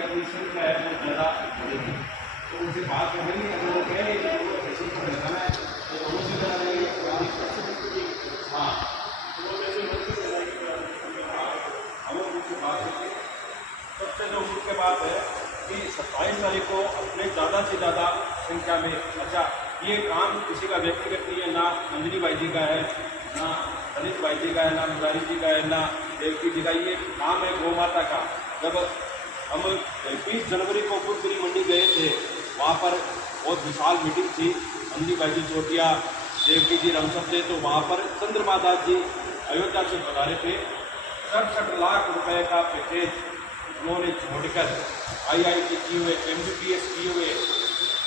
की अपनी संख्या है वो ज़्यादा बढ़ेगी। तो उनसे बात करेंगे, अगर वो कह रहे हैं कि वो ऐसे को लगाना है तो दोनों से करा देंगे। हाँ, हम लोग उनसे बात करके सबसे जो मुख्य बात है कि 27 तारीख को अपने ज़्यादा से ज़्यादा संख्या में, अच्छा ये काम किसी का व्यक्तिगत नहीं है, ना अंजनी भाई जी का है, ना ललित भाई जी का है, ना मुरारी जी का है, ना देवकी जी का, ये काम है गौ माता का। जब हम 20 जनवरी को खुदपुरी मंडी गए थे, वहाँ पर बहुत विशाल मीटिंग थी, अंजनी भाई जी चोटिया, देवकी जी, हम सब थे, तो वहाँ पर चंद्रमा दास जी अयोध्या से पधारे थे। 67 लाख रुपए का पैकेज उन्होंने छोड़कर IIT किए हुए, MBBS किए हुए,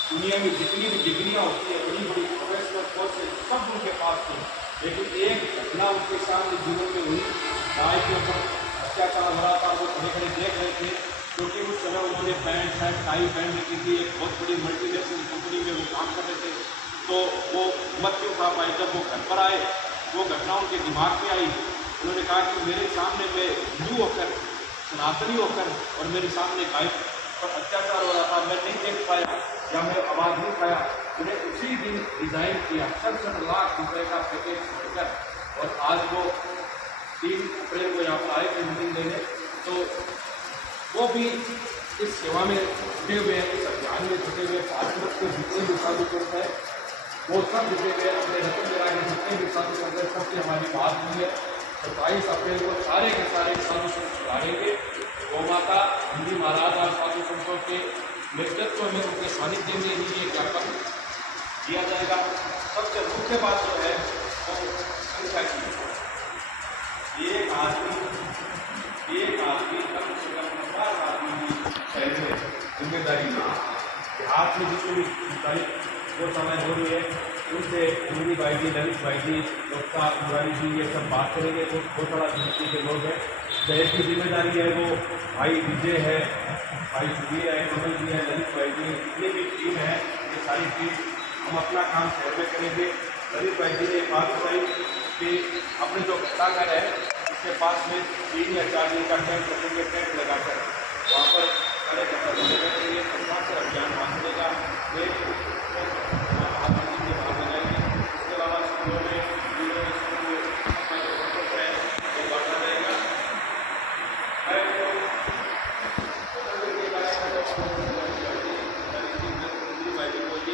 दुनिया में जितनी भी डिग्रियाँ होती है, बड़ी बड़ी प्रोफेशनल कोर्सेज सब उनके पास थे, लेकिन एक घटना उनके सामने जीवन में हुई, गाय के ऊपर अत्याचार हो रहा था, वो खड़े खड़े देख रहे थे, क्योंकि उस समय उन्होंने पैंट शर्ट टाई पहन रखी थी, एक बहुत बड़ी मल्टीनेशनल कंपनी में वो काम कर रहे थे, तो वो मत क्यों उठा पाए। जब वो घर पर आए, वो घटना उनके दिमाग में आई, उन्होंने कहा कि मेरे सामने मैं हिंदू होकर, सनातनी होकर, और मेरे सामने गाय पर अत्याचार हो रहा था, मैं नहीं देख पाया या मैं आवाज़ नहीं पाया। उन्हें उसी दिन रिजाइन किया, 67 लाख रुपए का पैकेज छोड़कर, और आज वो 3 अप्रैल को यहाँ पर आए थे मीटिंग देने, तो वो भी इस सेवा में जुटे हुए हैं, इस अभियान में जुटे हुए। भारत के जितने भी साधु संत हैं वो सब जुटे हुए, अपने रतन मेरा के जितने भी साधु संत हैं सबसे हमारी बात हुई है। 27 अप्रैल को सारे के सारे साधु संत सुधारेंगे। गौ माता हिंदी महाराज और साधु संतों के नेतृत्व में, उनके सानिध्य में ही ये ज्ञापन दिया जाएगा। सबसे मुख्य बात जो है वो संख्या की, एक आदमी कम से कम 50 आदमी की शहर में जिम्मेदारी में हाथ में जितनी भी वो समय हो रही है, उनसे अंजनी भाई जी, ललित भाई जी, डॉक्टर मुरारी जी, ये सब बात करेंगे। वो बहुत बड़ा गिनती के लोग हैं। शहर की जिम्मेदारी है वो भाई विजय है, भाई सुबीर है, कमल जी है, ललित भाई जी, जितनी भी टीम है, ये सारी टीम हम अपना काम शहर में करेंगे। ललित भाई जी ने बात बताई कि अपने जो घंटाघर है उसके पास में 3 या 4 दिन का कैंप रखेंगे, टेंट लगाकर वहाँ पर सारे घंटा करेंगे। सरकार से अभियान वहाँ चलेगा, इसके अलावा स्कूलों में अपना जो कंपोस्ट है वो बांटा जाएगा।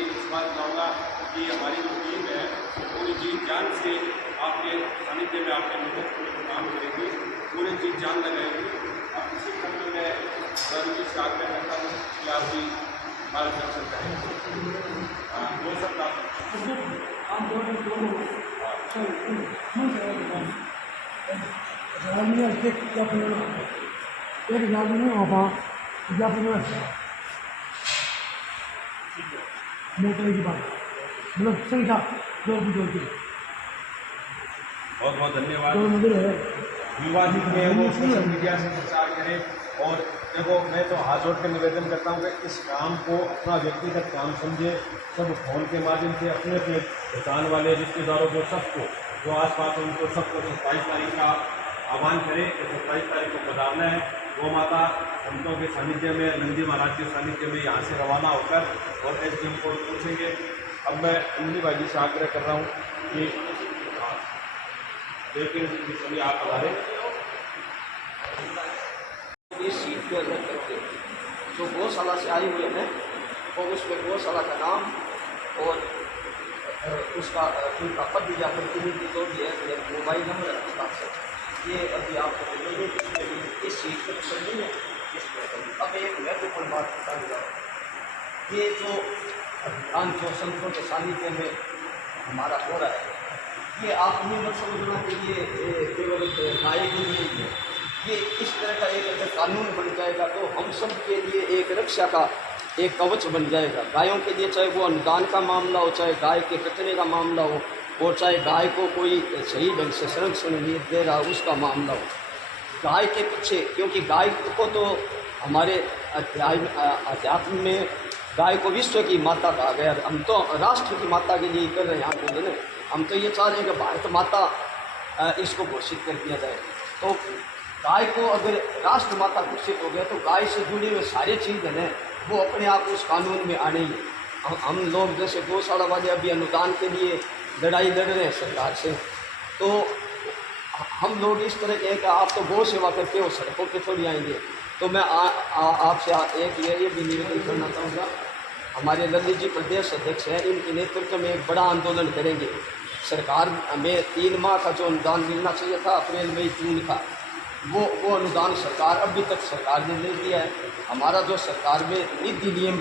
इस बात कहूँगा कि हमारी जो टीम है पूरी जी जान से आपके सानिध्य में, आपके नेतृत्व में काम करेगी, पूरी जी जान लगाएगी। अब इसी क्रम में मैं जी से आग्रह करता हूँ कि आप भी मार्गदर्शन करें। वो सब मतलब संख्या बहुत बहुत धन्यवाद। विवादित में वो सोशल मीडिया से प्रचार करें। और देखो, मैं तो हाथ जोड़ कर निवेदन करता हूँ कि इस काम को अपना व्यक्तिगत काम समझे, सब फोन के माध्यम से अपने अपने पहचान वाले रिश्तेदारों को, सबको जो आस पास उनको सबको 27 तारीख का आह्वान करें कि 27 तारीख को पधारना है। गौ माता संतों के सानिध्य में, नंदी महाराज के सानिध्य में यहाँ से रवाना होकर और SDM को पूछेंगे। अब मैं अंजनी भाई जी से आग्रह कर रहा हूँ कि लेकिन सभी आप पधारें। ये सीट पे अलग करके जो गौशाला से आए हुए हैं और उसमें गौशाला का नाम और उसका उनका पद या प्रतिनिधि जो भी है, मोबाइल नंबर हस्ताक्षर, ये अभी आपको मिलेंगे। जिसमें भी इस सीट पर तसल्ली है। इसमें अब एक महत्वपूर्ण बात बताने जा रहा हूँ। ये जो अभियान जो संतों के सानिध्य में हमारा हो रहा है, ये आप ये मत समझना कि ये केवल गाय के लिए ही है। ये इस तरह का एक अगर कानून बन जाएगा तो हम सब के लिए एक रक्षा का एक कवच बन जाएगा। गायों के लिए, चाहे वो अनुदान का मामला हो, चाहे गाय के कटने का मामला हो, और चाहे गाय को कोई सही ढंग से संरक्षण नहीं दे रहा उसका मामला हो, गाय के पीछे, क्योंकि गाय को तो हमारे अध्यात्म में गाय को विश्व की माता कहा गया। हम तो राष्ट्र की माता के लिए कर रहे हैं आंदोलन। हम तो ये चाह रहे हैं कि भारत माता इसको घोषित कर दिया जाए। तो गाय को अगर राष्ट्रमाता घोषित हो गया तो गाय से जुड़ी हुए सारी चीज़ है ना वो अपने आप उस कानून में आने ही। हम लोग जैसे गौशाला वाले अभी अनुदान के लिए लड़ाई लड़ रहे हैं सरकार से, तो हम लोग इस तरह के हैं कि आप तो गौ सेवा करके हो, सड़कों पे थोड़ी आएंगे। तो मैं आपसे एक ये भी निवेदन करना चाहूँगा, हमारे ललित जी प्रदेश अध्यक्ष हैं, इनके नेतृत्व में एक बड़ा आंदोलन करेंगे। सरकार में 3 माह का जो अनुदान मिलना चाहिए था अप्रैल मई जून का, वो अनुदान सरकार अभी तक सरकार ने नहीं दिया है। हमारा जो सरकार में निधि नियम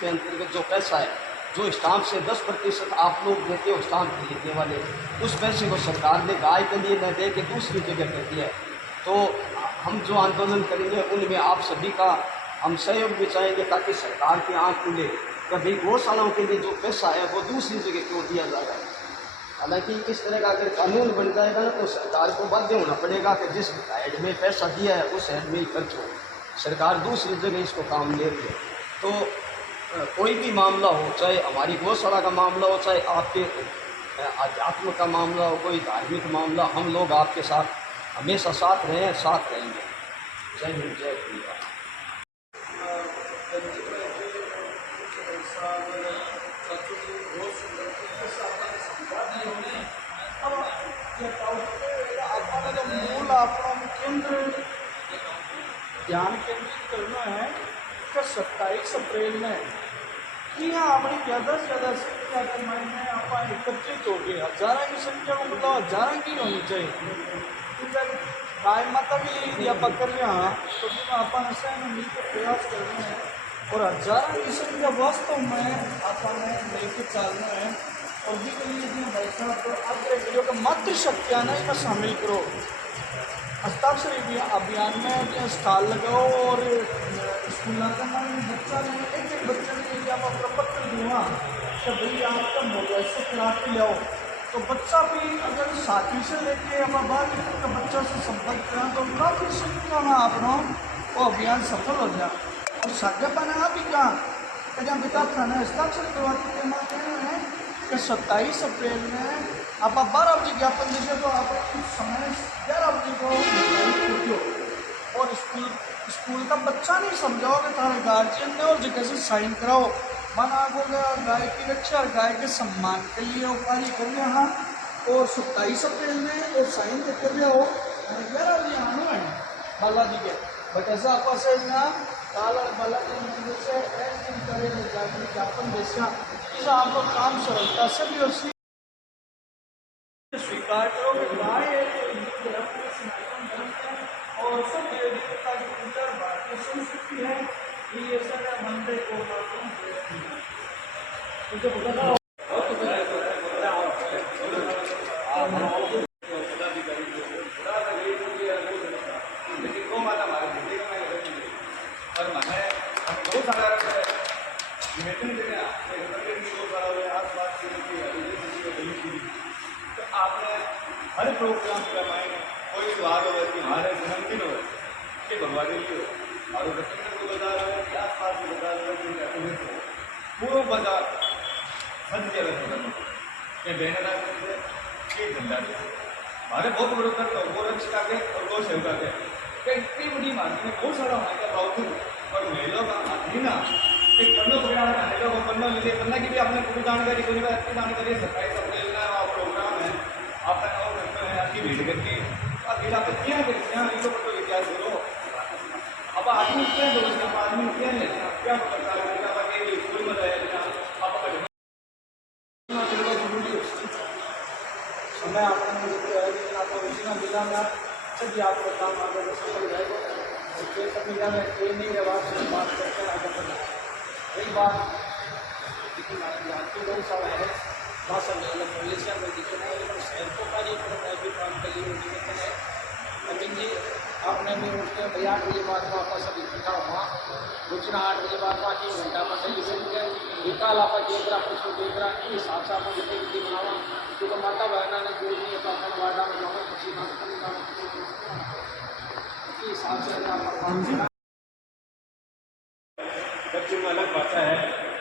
के अंतर्गत जो पैसा है, जो स्टाम्प से 10% आप लोग देते हो स्टाम्प खरीदने वाले, उस पैसे को सरकार ने गाय के लिए न दे के दूसरी जगह कर दिया है। तो हम जो आंदोलन करेंगे उनमें आप सभी का हम सहयोग भी चाहेंगे ताकि सरकार की आँख खुले कि भाई गौशालाओं के लिए जो पैसा है वो दूसरी जगह क्यों दिया जा रहा है। हालांकि इस तरह का अगर कानून बन जाएगा ना तो सरकार को बाध्य होना पड़ेगा कि जिस हेड में पैसा दिया है उस हेड में ही खर्च हो। सरकार दूसरी जगह इसको काम ले रही है। तो कोई भी मामला हो, चाहे हमारी गौशाला का मामला हो, चाहे आपके अध्यात्म का मामला हो, कोई धार्मिक मामला, हम लोग आपके साथ हमेशा साथ रहे हैं, साथ रहेंगे। जय हिंद, जय श्री मूल अपना केंद्र ध्यान केंद्रित करना है कि 27 अप्रैल में कि यहाँ अपनी ज़्यादा से ज़्यादा संख्या के मायने आप एकत्रित हो गए। हज़ारों की संख्या में मतलब हज़ारों की होनी चाहिए। गाय माता के लिए यदि आप कर रहे हैं तो अपन में मिलकर प्रयास करना है और हज़ारों की संख्या वास्तव में अपन लेके चलना है। और भी के लिए भाई साहब तो आग्रह करो कि मातृशक्ति आना इसमें शामिल करो। हस्ताक्षर अभियान में स्टॉल लगाओ और स्कूल में बच्चा एक बच्चे के लिए आप प्रपत्र दूँगा कि भाई आपका मोबाइल से करा के लाओ, तो बच्चा भी अगर 7वीं से लेके अब 12वीं तक का बच्चा से संपर्क करें तो काफ़ी संख्या में अपना वो अभियान सफल हो जाए। और साझापन आप ही कहाँ कि जहाँ बेटा खाना हस्ताक्षर करवाते के माँ कहना है कि 27 अप्रैल में आप 12 बजे ज्ञापन दीजिए तो आप कुछ समय 11 बजे को उठो और स्कूल का बच्चा नहीं समझाओ कि तारे गार्जियन ने और जगह से साइन कराओ। मन आगो गाय की रक्षा और गाय के सम्मान के लिए वो कार्य कर रहे हैं और 27 अप्रैल में और साइन कर रहे हो 11 बजे आना है बालाजी के बट ऐसा आपस ना काला बालाजी मंदिर से करे जागरूक ज्ञापन जैसा इस आप लोग काम सरलता से भी और स्वीकार करो कि गाय और सब देवी देवता की पूजा भारतीय संस्कृति है। ये सब मंदिर को मुझे बताओ हर प्रोग्राम करवाएं, कोई त्योहार हो कि हमारे जन्मदिन हो कि भगवान जी हो और रतनगढ़ को बाजार हो कि आस पास के बाजार हो पूरा बाजार सज गया ये बैनर ये झंडा हमारे बहुत बड़े करते हो गो रक्षा के और गौ सेवका के इतनी बड़ी मार्केट में बहुत सारा हमारे का बावजूद और महिलाओं का आदमी ना एक पन्ना पकड़ा है वो पन्ना मिले पन्ना की भी आपने पूरी जानकारी कोई अच्छी जानकारी 27 अप्रैल का प्रोग्राम है आप आपकी भीड़ करके भीड़ आप इतिहास करो अब आदमी आदमी क्या करता है स्कूल में समय आपने जिला में सभी आपका काम आगे सफल जाएगा। सभी जगह ट्रेनिंग के बाद बात करते हैं आगे बढ़ना एक बात आपकी बहुत सारा है भाषा मलेशिया में दिखना है लेकिन शहर को कार्य करना भी काम के लिए दिक्कत है। अमीन जी आपने भी उठते भैया 8 बजे बाद वापस अभी इकट्ठा हुआ दूसरा 8 बजे बाद 3 घंटा पर निकाल आप देख रहा कुछ देख रहा कि हिसाब से आपको जितनी विधि बनावा क्योंकि माता बहना ने जो नहीं है तो अपन वार्डा में जाऊँगा किसी हिसाब से पश्चिम अलग भाषा है,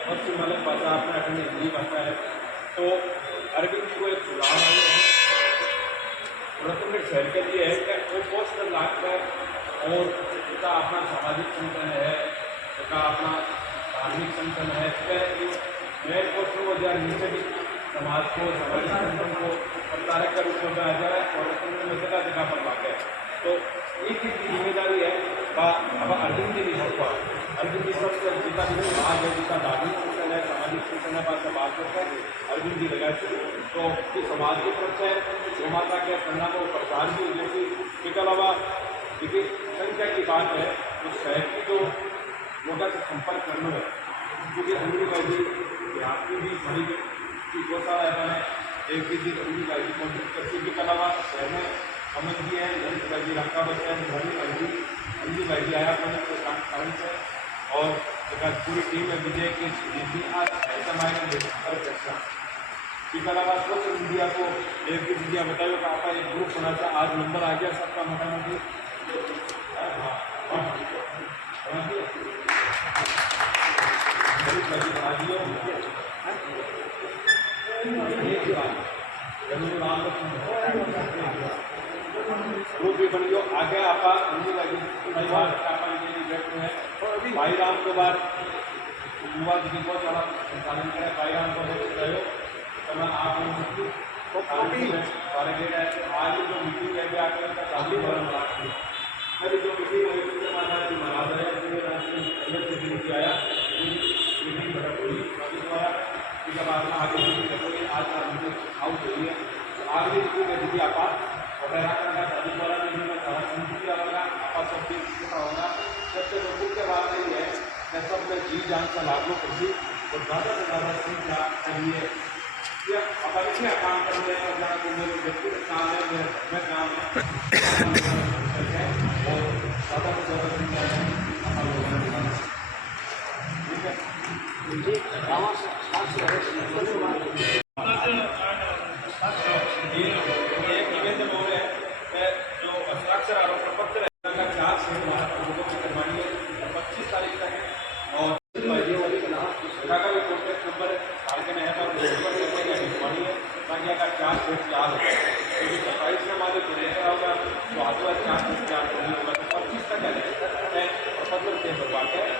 पश्चिम अलग भाषा अपने अपनी हिंदी भाषा है। तो अरविंद जी को एक सुझाव है रतनगढ़ शहर के लिए है कि कोई पोस्टर लाकर और जिसका अपना सामाजिक संगठन है, जिसका अपना धार्मिक संगठन है, मेन पोस्टर को जो नीचे भी समाज को, सामाजिक संगठन को प्रचारक का रूप में बनाया जाए और रतनगढ़ में जगह जगह पर लाके तो एक ही जिम्मेदारी है। अब अर्जुन जी नहीं हो अर्जुन जी सबसे जितना भी समाज है, जितना धार्मिक संगठन है, सामाजिक संगठन है, बात बात करता है अर्जुन जी लगाए तो इस समाज की तरफ से गौ माता के संज्ञा को प्रचार भी जैसी। इसके अलावा देखिए संख्या की बात है तो शहर की जो लोगों से संपर्क करना है, क्योंकि अंग्रेजी भाई आपकी भी बड़ी गौशाला है, एक भी अंग्रेजी भाई की कोशिश करती। इसके अलावा शहर में अमित जी है, ललित भाई जी, रंका बच्चा है, धोनी भाई जी, अंजू भाई जी आया कारण से और पूरी टीम में विजय के जीती आज ऐसा मायने चर्चा। इसके अलावा सोशल मीडिया को एक भी मीडिया बताइए कि आपका एक ग्रुप बना था, आज नंबर आ गया सबका मोटामोटी। ग्रुप भी बन गया आगे आप भाई राम के बाद युवा जी बहुत सारा संचालन करें भाई राम को रहे तो मैं आप सारे डेट है आज जो मीटिंग है आकर उनका काफी बड़ा मेरी जो मीटिंग हुई महाराज है आया मीटिंग बैठक हुई द्वारा इसके बाद में आगे मीटिंग आज आउट हुई है आगे मीटिंग में दीदी आप वगैरह करना शादी द्वारा मीटिंग में सारा संस्कृति होगा आप सब होगा। सबसे मुख्य बात यही है मैं सब में जी जान का लागू कर और ज़्यादा से ज़्यादा सीखना चाहिए। अब क्या काम कर रहे हैं जहाँ को मेरे व्यक्तिगत काम है, मेरे काम है और ज़्यादा से ज़्यादा सीखना है। ठीक है एक निवेदन हो रहा है जो हस्ताक्षर आरोप पत्र का 4 से लोगों की करवानी है 25 तारीख तक है और का भी कॉन्टैक्ट नंबर आगे है करवानी है ताकि अगर 4 से 4 होगा क्योंकि 27 में हमारे जनरेशन होगा तो आगे 4 से 4 नहीं होगा तो 25 तक है पत्र से बात है।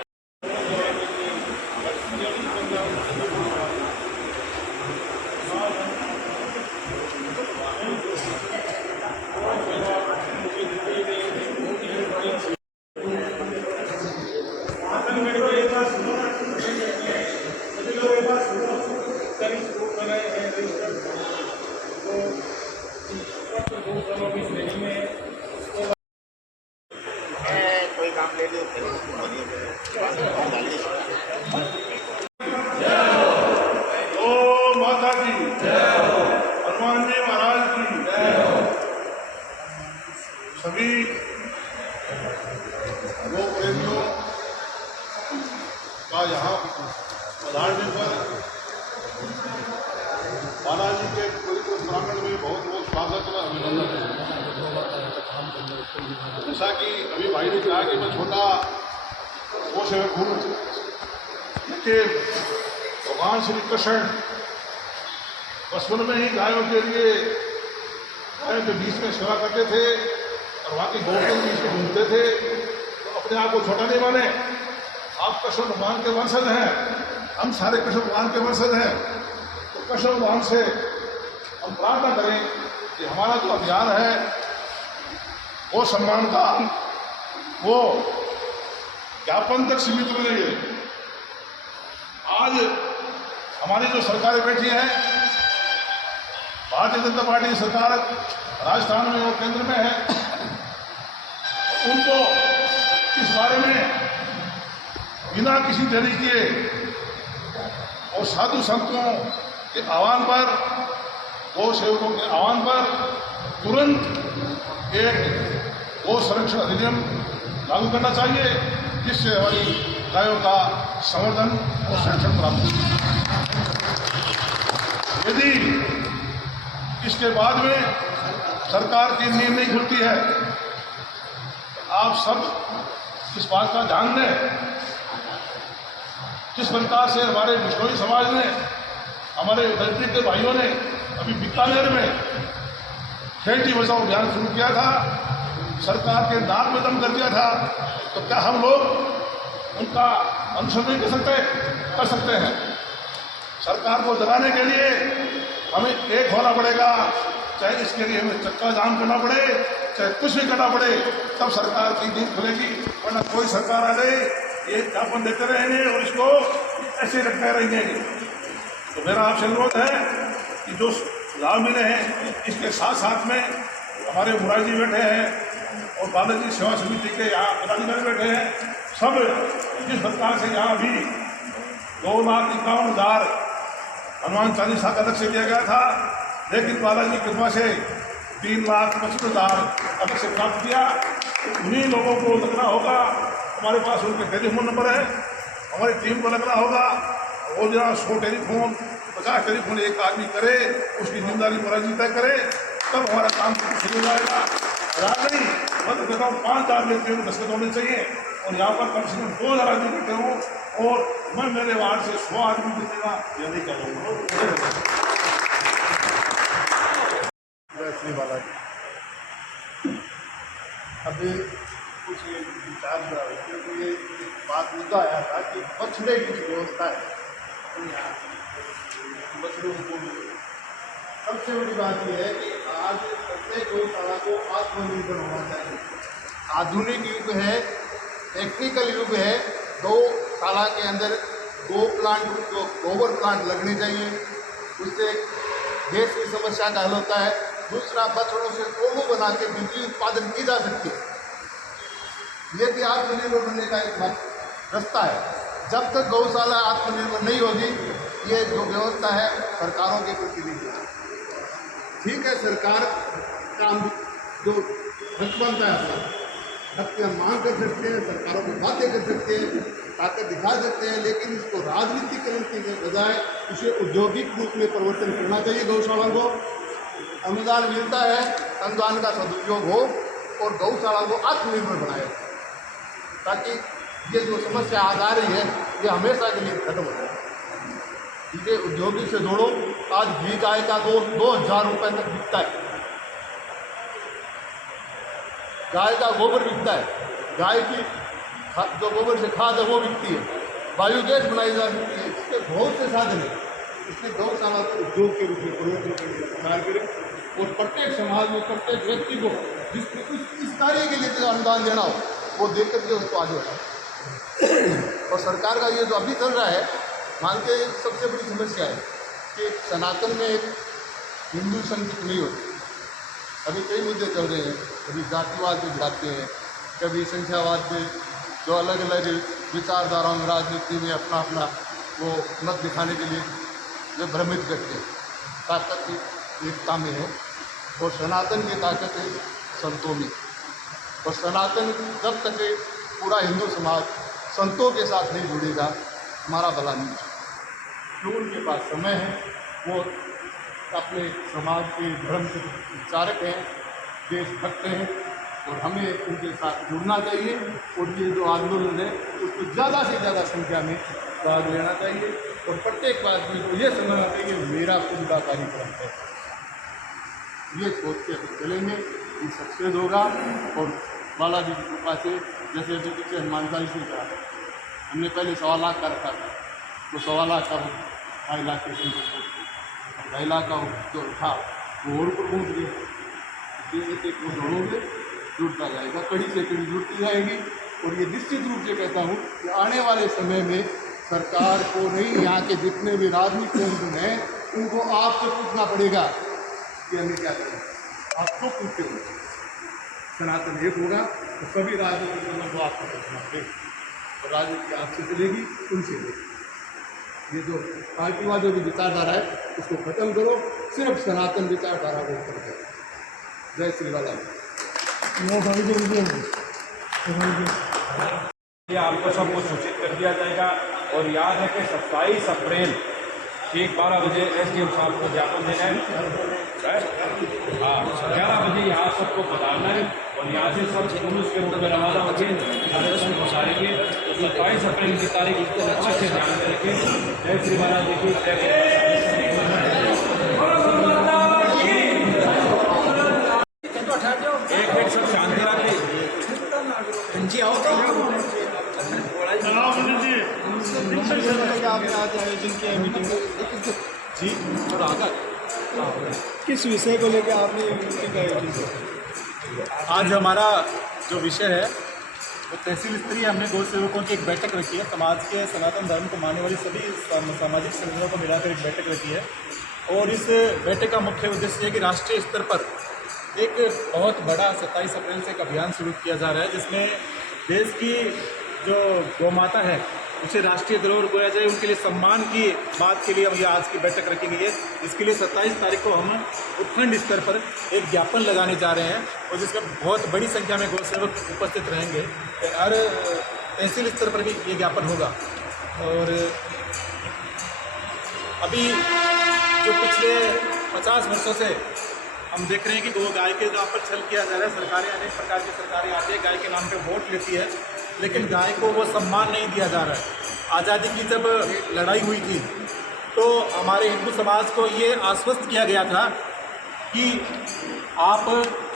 कोई काम ले लो माता जी हनुमान जी महाराज की सभी लोक प्रेमियों का यहाँ पधारने पर बालाजी के पवित्र प्रांगण में बहुत बहुत स्वागत और अभिनंदन है। जैसा कि अभी भाई ने कहा कि मैं छोटा वो सेवक हूँ कि भगवान श्री कृष्ण बचपन में ही गायों के लिए गायों के बीच में सेवा करते थे और वहाँ की गौ के बीच में घूमते थे तो अपने आप को छोटा नहीं माने। आप कृष्ण भगवान के वंशज हैं, हम सारे कृष्ण भगवान के वंशज हैं। तो कृष्ण भगवान से हम प्रार्थना करें कि हमारा जो अभियान है वो सम्मान का वो ज्ञापन तक सीमित नहीं रहे। आज हमारी जो सरकारें बैठी हैं, भारतीय जनता पार्टी की सरकार राजस्थान में और केंद्र में है, उनको इस बारे में बिना किसी देरी किए और साधु संतों के आह्वान पर, गौ सेवकों के आह्वान पर तुरंत एक गौ संरक्षण अधिनियम लागू करना चाहिए जिससे हमारी गायों का संवर्धन और संरक्षण प्राप्त हो। यदि इसके बाद में सरकार की नींद नहीं खुलती है तो आप सब इस बात का ध्यान दें। जिस प्रकार से हमारे बिश्नोई समाज ने, हमारे दलित के भाइयों ने अभी बीकानेर में बेटी बचाओ अभियान शुरू किया था, सरकार के नाक में दम कर दिया था, तो क्या हम लोग उनका अनुसरण नहीं कर सकते हैं? सरकार को जगाने के लिए हमें एक होना पड़ेगा, चाहे इसके लिए हमें चक्का जाम करना पड़े, चाहे कुछ भी करना पड़े, तब सरकार की नींद खुलेगी। वरना कोई सरकार आ जाए ये ज्ञापन देते रहेंगे और इसको ऐसे रखते रहेंगे। तो मेरा आपसे अनुरोध है कि जो लाभ मिले हैं इसके साथ साथ में हमारे मुरारी जी बैठे हैं और बालाजी सेवा समिति के यहाँ पदाधिकारी बैठे हैं, सब जिस प्रकार से यहाँ भी 2,51,000 हनुमान चालीसा का लक्ष्य दिया गया था, लेकिन बालाजी की कृपा से 3,25,000 अलग से प्राप्त किया। उन्हीं लोगों को लगना होगा, हमारे पास उनके टेलीफोन नंबर है, हमारी टीम को लगना होगा, वो जरा 100 टेलीफोन 50 टेलीफोन एक आदमी करे, उसकी जिम्मेदारी मुरारी तय करे, तब हमारा काम शुरू हो जाएगा। नहीं मतलब कहता हूँ 5,000 व्यक्तियों को दस्तखत होने चाहिए और यहाँ पर कम से कम 2,000 आदमी बैठे हों और मैं मेरे वार्ड से 100 आदमी जीतेगा, यह नहीं करूँगा। श्री बालाजी अभी कुछ विचार हुआ, क्योंकि ये बात मुद्दा आया था कि बछड़े की व्यवस्था है तो यहाँ बछड़ों को सबसे बड़ी बात यह है कि आज प्रत्येक गौशाला को आत्मनिर्भर होना चाहिए। आधुनिक युग है, टेक्निकल युग है, गौशाला के अंदर गोबर प्लांट लगने चाहिए, उससे गैस की समस्या का हल होता है। दूसरा, बछड़ों से कोल्हू बना के बिजली उत्पादन की जा सकती है। ये भी आत्मनिर्भर बनने का एक रास्ता है। जब तक गौशाला आत्मनिर्भर नहीं होगी, ये जो व्यवस्था है सरकारों के प्रति नहीं है। ठीक है, सरकार का जो हक बनता है अपना हक की हम मांग कर सकते हैं, सरकारों को बातें कर सकते हैं, ताकत दिखा सकते हैं, लेकिन इसको राजनीतिकरण के बजाय इसे औद्योगिक रूप में परिवर्तन करना चाहिए। गौशाला को अनुदान मिलता है, अनुदान का सदुपयोग हो और गौशाला को आत्मनिर्भर बनाए, ताकि ये जो समस्या आ रही है ये हमेशा के लिए खत्म हो जाए। इसे औद्योगिक से जोड़ो। आज घी गाय का 2,000 रुपये तक बिकता है, गाय का गोबर बिकता है, गाय की जो गोबर से खाद है वो बिकती है, बायोगैस बनाई जा सकती है। इसके बहुत से साधन है। इसलिए गौशाला को उद्योग के रूप में परिवर्तन करने का प्रचार करें और प्रत्येक समाज में प्रत्येक व्यक्ति को इस कार्य के लिए जो अनुदान देना हो वो दे करके उसको आगे बढ़ाए। और सरकार का ये जो अभी चल रहा है, मानते हैं सबसे बड़ी समस्या है कि सनातन में एक हिंदू संगीत नहीं होती। अभी कई मुद्दे चल रहे हैं, कभी जातिवाद में भिड़ाते हैं, कभी संख्यावाद में, जो अलग अलग विचारधाराओं में राजनीति में अपना अपना वो मत दिखाने के लिए वे भ्रमित करते हैं। ताकत एकता में है और सनातन की ताकत है संतों में। और सनातन जब तक पूरा हिंदू समाज संतों के साथ नहीं जुड़ेगा, हमारा भला नहीं है। जो उनके पास समय है, वो अपने समाज के धर्म के विचारक हैं, देशभक्त हैं और हमें उनके साथ जुड़ना चाहिए। और ये जो आंदोलन है उसको ज़्यादा से ज़्यादा संख्या में भाग लेना चाहिए और प्रत्येक आदमी को ये समझना चाहिए मेरा खुद का कार्यक्रम है। ये सोच के चलेंगे, ये सक्सेस होगा। और बालाजी की कृपा से, जैसे अभी पीछे हनुमान चालीसा से कहा, हमने पहले 1.25 लाख का रखा था, तो 1.25 लाख का 2.5 लाख के 2.5 लाख का जो था वो और ऊपर पहुँच गया। जैसे एक वो जोड़ोगे जुड़ता जाएगा, कड़ी से कड़ी जुड़ती जाएगी। और ये निश्चित रूप से कहता हूँ कि आने वाले समय में सरकार को नहीं, यहाँ के जितने भी राजनीतिक हैं उनको आपसे पूछना पड़ेगा कि हमें क्या करें। आप तो पूछते हो, सनातन एक होगा तो सभी राजनीतिक दलों को आपको पूछना पड़ेगा और राजनीति आपसे चलेगी, उनसे लेगी। ये जो पार्टीवाद जो भी विचारधारा है उसको खत्म करो, सिर्फ सनातन विचारधारा को ऊपर करो। जय श्री बालाजी। ये आपको सबको सूचित कर दिया जाएगा। और याद है कि 27 अप्रैल ठीक 12 बजे SDM साहब को ज्ञापन देना है। हाँ, 11 बजे यहाँ सबको पधारना है और यहाँ से सब जुलूस के रूप में रवाना होंगे, कार्यक्रम पहुँचाएंगे। तो 27 अप्रैल की तारीख इसको अच्छे से ध्यान में रखें। जय श्री बालाजी की जय। आपने आज आयोजन किया है मीटिंग का? जी थोड़ा आगे किस विषय को लेकर आपने ये मीटिंग का आयोजन किया? आज हमारा जो विषय है वो तहसील स्तरीय हमने गौ सेवकों की एक बैठक रखी है। समाज के सनातन धर्म को मानने वाली सभी सामाजिक संगठनों को मिलाकर एक बैठक रखी है और इस बैठक का मुख्य उद्देश्य है कि राष्ट्रीय स्तर पर एक बहुत बड़ा 27 अप्रैल से एक अभियान शुरू किया जा रहा है जिसमें देश की जो गौ माता है उसे राष्ट्रीय धरोहर बोया जाए, उनके लिए सम्मान की बात के लिए हम ये आज की बैठक रखी गई है। इसके लिए 27 तारीख को हम उपखंड स्तर पर एक ज्ञापन लगाने जा रहे हैं और जिसमें बहुत बड़ी संख्या में गौ सेवक उपस्थित रहेंगे। हर तहसील स्तर पर भी ये ज्ञापन होगा। और अभी जो पिछले 50 वर्षों से हम देख रहे हैं कि गो गाय के जहाँ पर छल किया जा रहा है। सरकारें अनेक प्रकार की सरकारें आती है, गाय के नाम पे वोट लेती है, लेकिन गाय को वो सम्मान नहीं दिया जा रहा है। आज़ादी की जब लड़ाई हुई थी तो हमारे हिंदू समाज को ये आश्वस्त किया गया था कि आप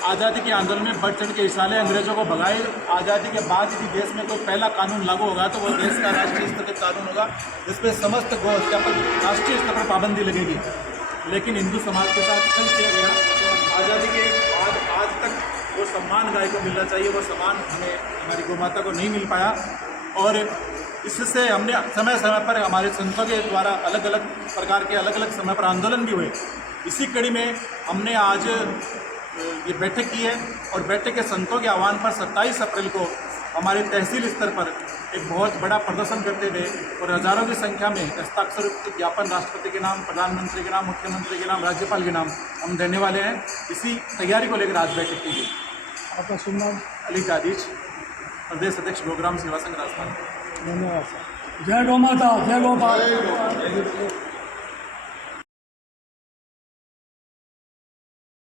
आज़ादी के आंदोलन में बढ़ चढ़ के हिस्सा लें, अंग्रेज़ों को भगाए। आज़ादी के बाद यदि देश में कोई पहला कानून लागू होगा तो वो देश का राष्ट्रीय स्तर का कानून होगा जिसपे समस्त गौ हत्या पर राष्ट्रीय स्तर पर पाबंदी लगेगी। लेकिन हिंदू समाज के साथ छल किया गया। आज़ादी के बाद आज तक वो सम्मान गाय को मिलना चाहिए, वो सम्मान हमें हमारी गौ माता को नहीं मिल पाया। और इससे हमने समय समय पर हमारे संतों के द्वारा अलग अलग प्रकार के अलग अलग समय पर आंदोलन भी हुए। इसी कड़ी में हमने आज ये बैठक की है और बैठक के संतों के आह्वान पर 27 अप्रैल को हमारे तहसील स्तर पर एक बहुत बड़ा प्रदर्शन करते हुए और हज़ारों की संख्या में हस्ताक्षर ज्ञापन राष्ट्रपति के नाम, प्रधानमंत्री के नाम, मुख्यमंत्री के नाम, राज्यपाल के नाम हम देने वाले हैं। इसी तैयारी को लेकर आज बैठक की गई। आपका शुभ नाम? अली कादिश, प्रदेश अध्यक्ष गोग्राम सेवा संघ राजस्थान। धन्यवाद सर। जय गौ माता, जय गोपाल।